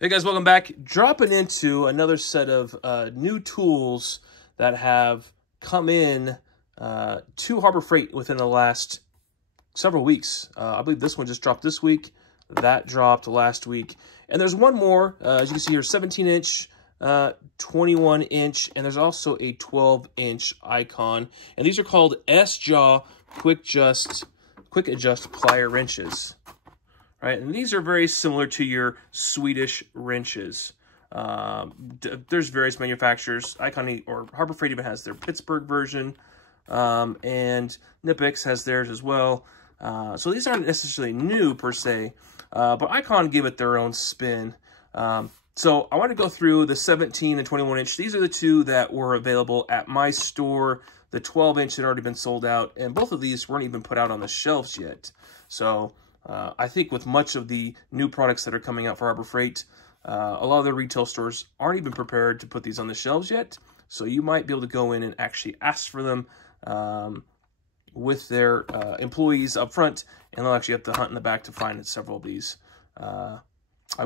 Hey guys, welcome back. Dropping into another set of new tools that have come in to Harbor Freight within the last several weeks. I believe this one just dropped this week. That dropped last week. And there's one more, as you can see here, 17-inch, 21-inch, and there's also a 12-inch icon. And these are called S-Jaw Quick-Adjust Pliers Wrenches. Right, and these are very similar to your Swedish wrenches. There's various manufacturers. Icon or Harbor Freight even has their Pittsburgh version, and Knipex has theirs as well. So these aren't necessarily new per se, but Icon gave it their own spin. So I want to go through the 17 and 21-inch. These are the two that were available at my store. The 12-inch had already been sold out, and both of these weren't even put out on the shelves yet. So I think with much of the new products that are coming out for Harbor Freight, a lot of the retail stores aren't even prepared to put these on the shelves yet. So you might be able to go in and actually ask for them with their employees up front, and they'll actually have to hunt in the back to find several of these. I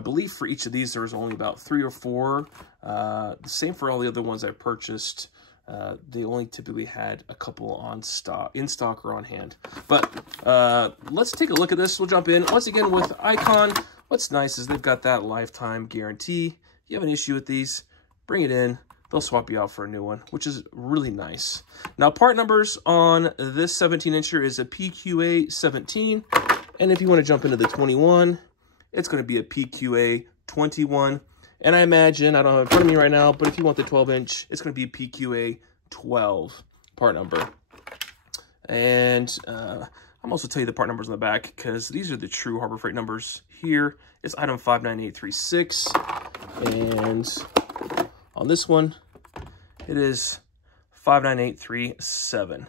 believe for each of these, there was only about 3 or 4. The same for all the other ones I purchased. They only typically had a couple in stock or on hand. But let's take a look at this. We'll jump in. Once again, with Icon, what's nice is they've got that lifetime guarantee. If you have an issue with these, bring it in. They'll swap you out for a new one, which is really nice. Now, part numbers on this 17-incher is a PQA 17. And if you want to jump into the 21, it's going to be a PQA 21. And I imagine, I don't have it in front of me right now, but if you want the 12-inch, it's going to be PQA 12 part number. And I'm also tell you the part numbers on the back, because these are the true Harbor Freight numbers. Here is item 59836. And on this one, it is 59837.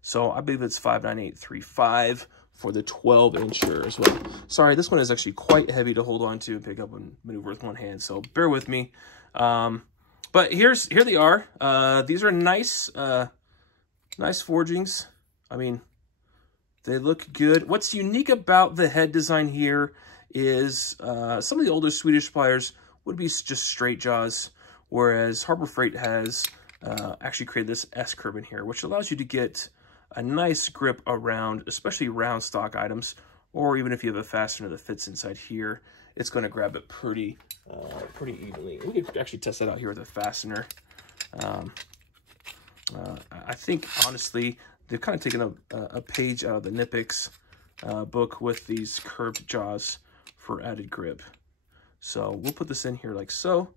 So I believe it's 59835 for the 12-incher as well. Sorry, this one is actually quite heavy to hold on to and pick up and maneuver with one hand, so bear with me. But here they are. These are nice, nice forgings. I mean, they look good. What's unique about the head design here is some of the older Swedish pliers would be just straight jaws, whereas Harbor Freight has actually created this S-curve in here, which allows you to get a nice grip around, especially round stock items, or even if you have a fastener that fits inside here, it's going to grab it pretty evenly. We could actually test that out here with a fastener. I think, honestly, they've kind of taken a page out of the Knipex book with these curved jaws for added grip. So we'll put this in here like so.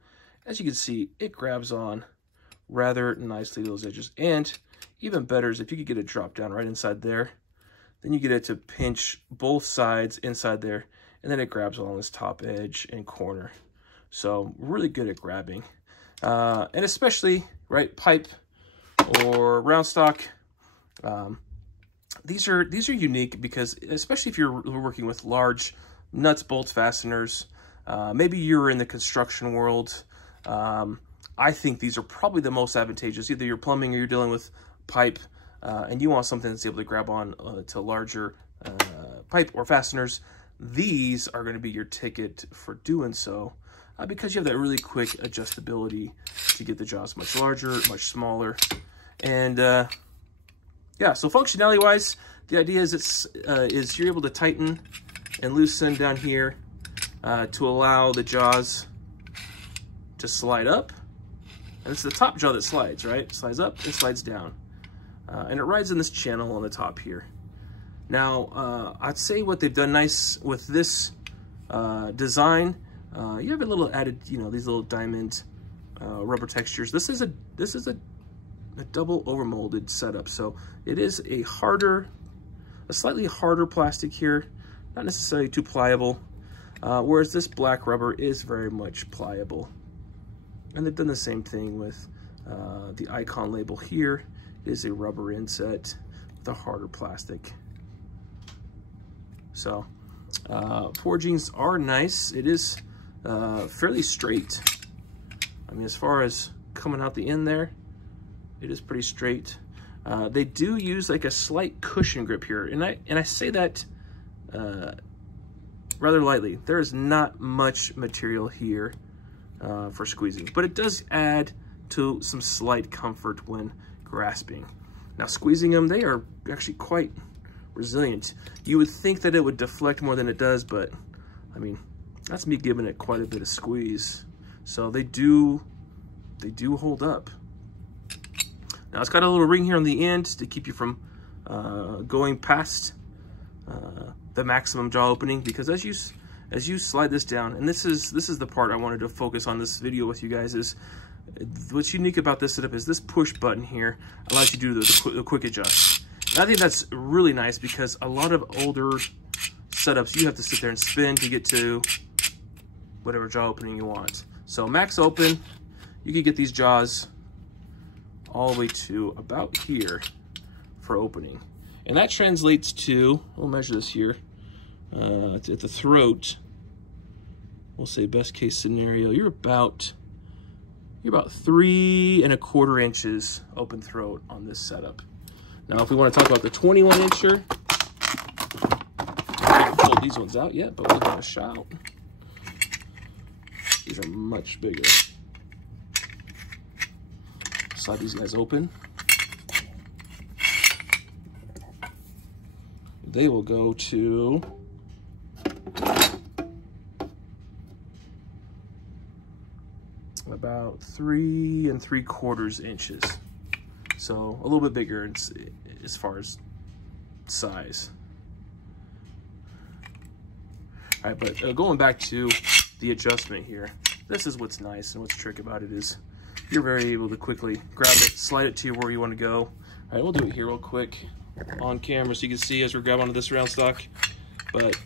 As you can see, it grabs on rather nicely those edges, and even better is if you could get it drop down right inside there, then you get it to pinch both sides inside there, and then it grabs along this top edge and corner. So really good at grabbing. And especially, right, pipe or round stock, these are unique because, especially if you're working with large nuts, bolts, fasteners, maybe you're in the construction world, I think these are probably the most advantageous. Either you're plumbing or you're dealing with pipe, and you want something that's able to grab on to larger pipe or fasteners. These are going to be your ticket for doing so, because you have that really quick adjustability to get the jaws much larger, much smaller. And yeah, so functionality wise, the idea is is you're able to tighten and loosen down here to allow the jaws to slide up. And it's the top jaw that slides, right? Slides up and slides down. And it rides in this channel on the top here. Now, I'd say what they've done nice with this design, you have a little added, these little diamond rubber textures. This is a double overmolded setup, so it is a slightly harder plastic here, not necessarily too pliable, whereas this black rubber is very much pliable. And they've done the same thing with the Icon label here. It is a rubber inset with a harder plastic. So forgings are nice. It is fairly straight. I mean, as far as coming out the end there, it is pretty straight. They do use like a slight cushion grip here, and I say that rather lightly. There is not much material here for squeezing, but it does add to some slight comfort when grasping. Now squeezing them, they are actually quite resilient. You would think that it would deflect more than it does, but I mean, that's me giving it quite a bit of squeeze. So they do hold up. Now it's got a little ring here on the end to keep you from going past the maximum jaw opening, because as you slide this down, and this is the part I wanted to focus on this video with you guys, is what's unique about this setup is this push button here allows you to do the quick adjust. And I think that's really nice, because a lot of older setups you have to sit there and spin to get to whatever jaw opening you want. So max open, you can get these jaws all the way to about here for opening. And that translates to, we'll measure this here, at the throat, we'll say best case scenario, you're about 3 1/4 inches open throat on this setup. Now, if we want to talk about the 21 incher, I haven't pulled these ones out yet, but we'll give it a shot. These are much bigger. Slide these guys open. They will go to about 3 3/4 inches. So a little bit bigger as far as size. All right, but going back to the adjustment here, this is what's nice and what's tricky about it is you're very able to quickly grab it, slide it to where you want to go. All right, we'll do it here real quick on camera so you can see as we're grabbing onto this round stock. But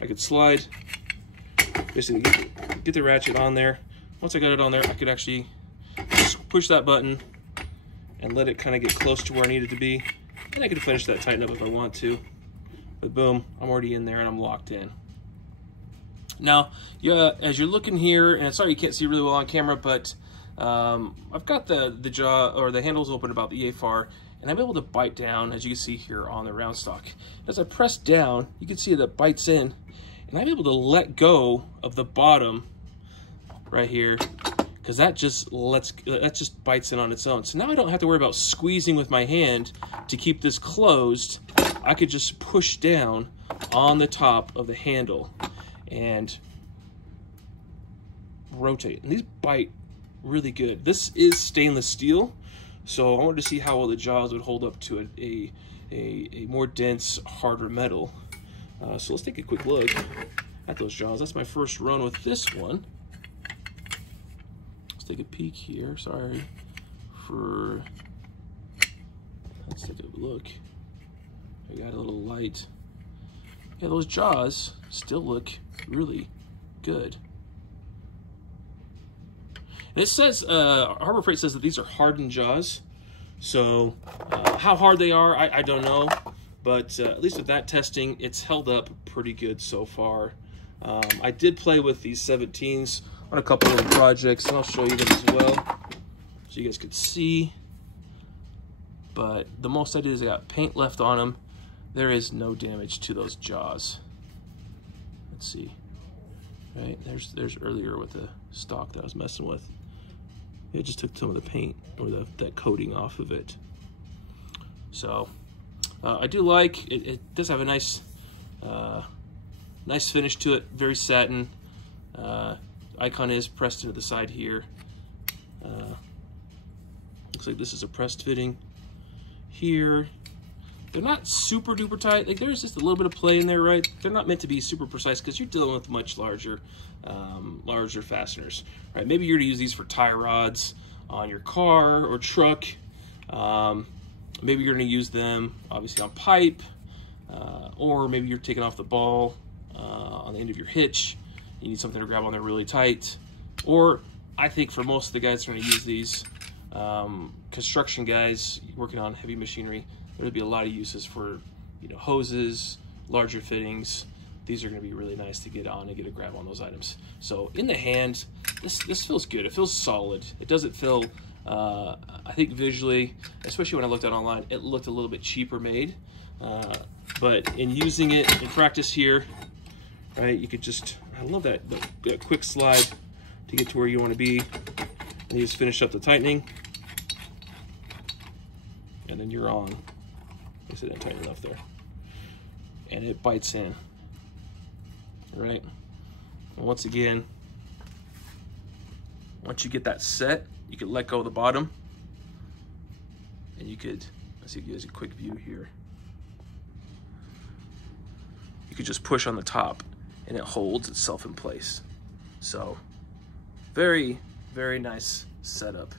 I could slide, basically get the ratchet on there. Once I got it on there, I could actually just push that button and let it kind of get close to where I need it to be. And I could finish that tighten up if I want to. But boom, I'm already in there and I'm locked in. Now, yeah, as you're looking here, and sorry you can't see really well on camera, but I've got the jaw or the handles open about the far, and I'm able to bite down, as you can see here on the round stock. As I press down, you can see that it bites in, and I'm able to let go of the bottom right here, because that just bites in on its own. So now I don't have to worry about squeezing with my hand to keep this closed. I could just push down on the top of the handle and rotate. And these bite really good. This is stainless steel, so I wanted to see how well the jaws would hold up to a more dense, harder metal. So let's take a quick look at those jaws. That's my first run with this one. Let's take a peek here. Sorry for... Let's take a look. I got a little light. Yeah, those jaws still look really good. And it says, Harbor Freight says that these are hardened jaws. So how hard they are, I don't know. But at least with that testing, it's held up pretty good so far. I did play with these 17s on a couple of projects, and I'll show you them as well, so you guys could see. But the most I did is I got paint left on them. There is no damage to those jaws. Let's see. Right, there's earlier with the stock that I was messing with. It just took some of the paint or that coating off of it. So I do like it. It does have a nice nice finish to it. Very satin. Icon is pressed into the side here. Looks like this is a pressed fitting here. They're not super duper tight. Like, there's just a little bit of play in there, right? They're not meant to be super precise because you're dealing with much larger fasteners, right? Maybe you're to use these for tie rods on your car or truck. Maybe you're going to use them obviously on pipe, or maybe you're taking off the ball on the end of your hitch. You need something to grab on there really tight. Or I think for most of the guys that are going to use these, construction guys working on heavy machinery, there'll be a lot of uses for, you know, hoses, larger fittings. These are going to be really nice to get on and get a grab on those items. So in the hand, this feels good. It feels solid. It doesn't feel, I think visually, especially when I looked at it online, it looked a little bit cheaper made. But in using it in practice here, right? You could just, I love that quick slide to get to where you want to be. And you just finish up the tightening, and then you're on. I guess it didn't tighten enough there. And it bites in, right? And once again, once you get that set, you can let go of the bottom, and you could, let's see if you guys a quick view here. You could just push on the top, and it holds itself in place. So, very, very nice setup.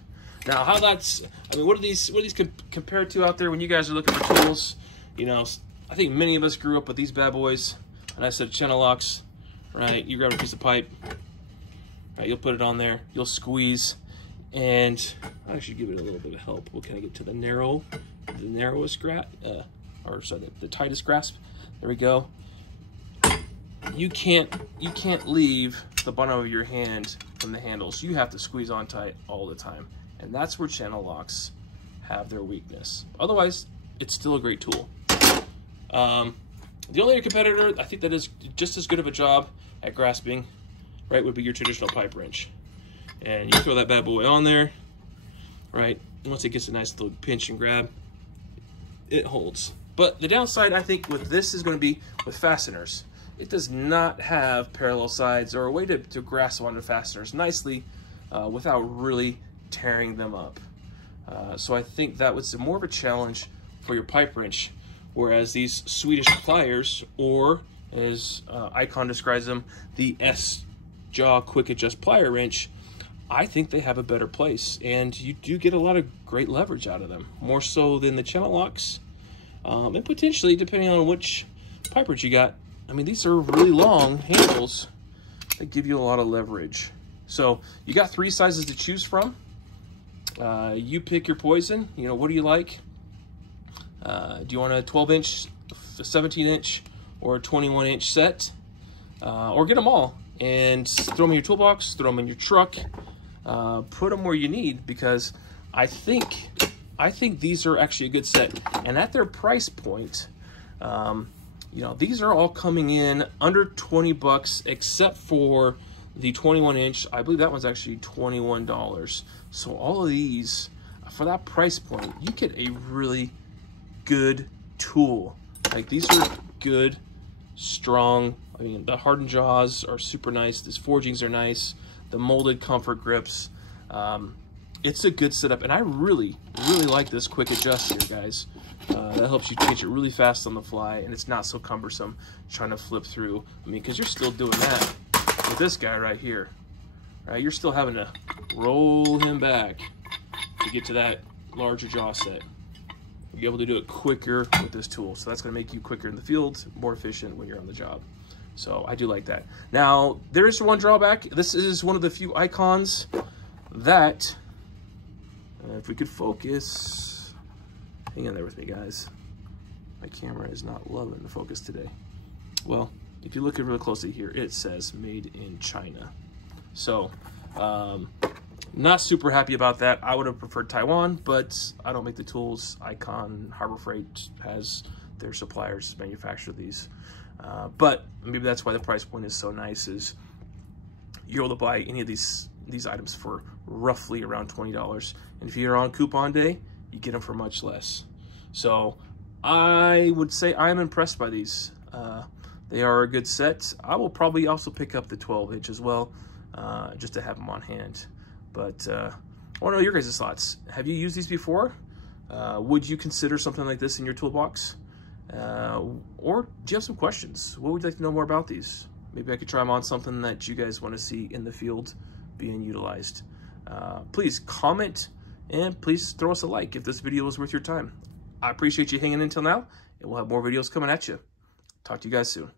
Now, how that's, I mean, what are these compared to out there when you guys are looking for tools? You know, I think many of us grew up with these bad boys, and I said channel locks, right? You grab a piece of pipe, right? You'll put it on there, you'll squeeze, and I should give it a little bit of help. We'll kind of get to the narrowest grasp, or sorry, the tightest grasp. There we go. You can't leave the bottom of your hand from the handles. You have to squeeze on tight all the time. And that's where channel locks have their weakness. Otherwise, it's still a great tool. The only competitor I think that is just as good of a job at grasping, right, would be your traditional pipe wrench. And you throw that bad boy on there, right? Once it gets a nice little pinch and grab, it holds. But the downside, I think, with this is going to be with fasteners. It does not have parallel sides or a way to grasp onto fasteners nicely without really tearing them up. So I think that was more of a challenge for your pipe wrench, whereas these Swedish pliers, or as Icon describes them, the S-Jaw Quick-Adjust Pliers Wrench, I think they have a better place, and you do get a lot of great leverage out of them, more so than the channel locks, and potentially, depending on which pipe wrench you got. I mean, these are really long handles that give you a lot of leverage. So you got 3 sizes to choose from. You pick your poison. You know, what do you like? Do you want a 12-inch, a 17-inch, or a 21-inch set? Or get them all and throw them in your toolbox, throw them in your truck, put them where you need, because I think these are actually a good set. And at their price point, you know, these are all coming in under 20 bucks, except for the 21-inch. I believe that one's actually $21. So all of these, for that price point, you get a really good tool. Like, these are good, strong. I mean, the hardened jaws are super nice. These forgings are nice. The molded comfort grips. It's a good setup, and I really, really like this quick adjust here, guys. That helps you change it really fast on the fly, and it's not so cumbersome trying to flip through. I mean, because you're still doing that with this guy right here, right? You're still having to roll him back to get to that larger jaw set. You'll be able to do it quicker with this tool, so that's going to make you quicker in the field, more efficient when you're on the job. So I do like that. Now, there is one drawback. This is one of the few Icons that, if we could focus, hang in there with me, guys. My camera is not loving the focus today. Well, if you look at it real closely here, it says made in China. So, not super happy about that. I would have preferred Taiwan, but I don't make the tools. Icon, Harbor Freight has their suppliers manufacture these. But maybe that's why the price point is so nice, is you're able to buy any of these items for roughly around $20. And if you're on coupon day, you get them for much less. So I would say I'm impressed by these. They are a good set. I will probably also pick up the 12-inch as well, just to have them on hand. But I want to know your guys' thoughts. Have you used these before? Would you consider something like this in your toolbox? Or do you have some questions? What would you like to know more about these? Maybe I could try them on something that you guys want to see in the field being utilized. Please comment, and please throw us a like if this video was worth your time. I appreciate you hanging in until now, and we'll have more videos coming at you. Talk to you guys soon.